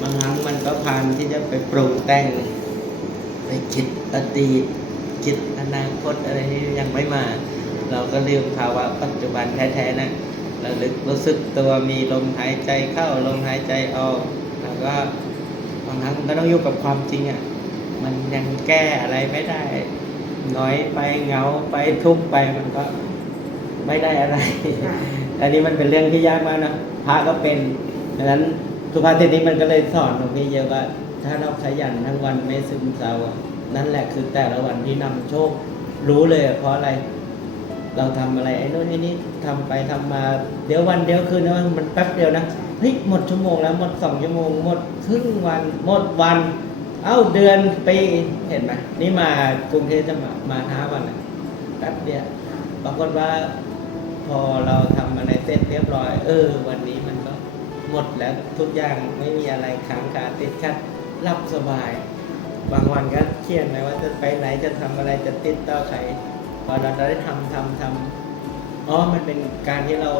บางครั้งมันก็พานที่จะไปปรุงแต่งไปคิดอดีตคิดอนาคตอะไรที่ยังไม่มา เราก็ลืมภาวะปัจจุบันแท้ๆนะเราลึกรู้สึกตัวมีลมหายใจเข้าลมหายใจออกแล้วก็บางครั้งมันก็ต้องอยู่กับความจริงอะมันยังแก้อะไรไม่ได้ น้อยไปเหงาไปทุกข์ไปมันก็ไม่ได้อะไรค่ะอันนี้มันเป็นเรื่องที่ยากมากนะพระก็เป็นดังนั้น สุภาษิตนี้มันก็เลยสอนตรงนี้เยอะว่าถ้าเราขยันทั้งวันไม่ซึมเศร้านั่นแหละคือแต่ละวันที่นำโชค รู้เลยเพราะอะไร เราทำอะไรไอ้โน่นไอ้นี่ทำไปทำมา เดี๋ยววันเดียวคืนนะมันแป๊บเดียวนะเฮ้ยหมดชั่วโมงแล้วหมดสองชั่วโมงหมดครึ่งวันหมดวัน เอ้าเดือนปีเห็นไหมนี่มากรุงเทพจะมามาห้าวันแป๊บเดียวปรากฏว่าพอเราทำอะไรเสร็จเรียบร้อย เออ วันนี้ หมดแล้วทุกอย่างไม่มีอะไรค้างคาติดขัดรับสบาย บางวันก็เครียดไหมว่าจะไปไหนจะทำอะไรจะติดต่อใครพอเราได้ทำทำทำอ๋อมันเป็นการที่เรา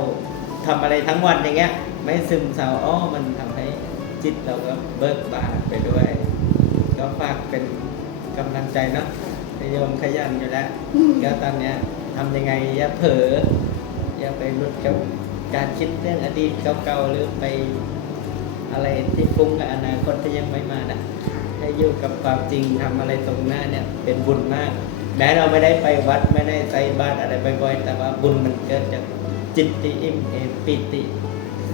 ทำอะไรทั้งวันอย่างเงี้ย ไม่ซึมเศร้าอ๋อมันทำให้จิตเราก็เบิกบานไปด้วย ก็ฝากเป็นกำลังใจเนาะโยมขยันอยู่แล้วแล้วตอนเนี้ยทำยังไงอย่าเผลออย่าไปหลุด กับการคิดเรื่องอดีตเก่าๆหรือไปอะไรที่ฟุ้งกับอนาคตที่ยังไม่มานะให้อยู่กับความจริงทำอะไรตรงหน้าเนี่ย เป็นบุญมาก แม้เราไม่ได้ไปวัดไม่ได้ใส่บาตรอะไรบ่อยๆ แต่ว่าบุญมันเกิดจากจิตติอิ่มเอมปิติ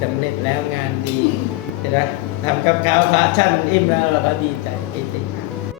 สำเร็จแล้วงานดีเห็นไหมทำกับข้าวพระท่านอิ่มแล้วเราก็ดีใจ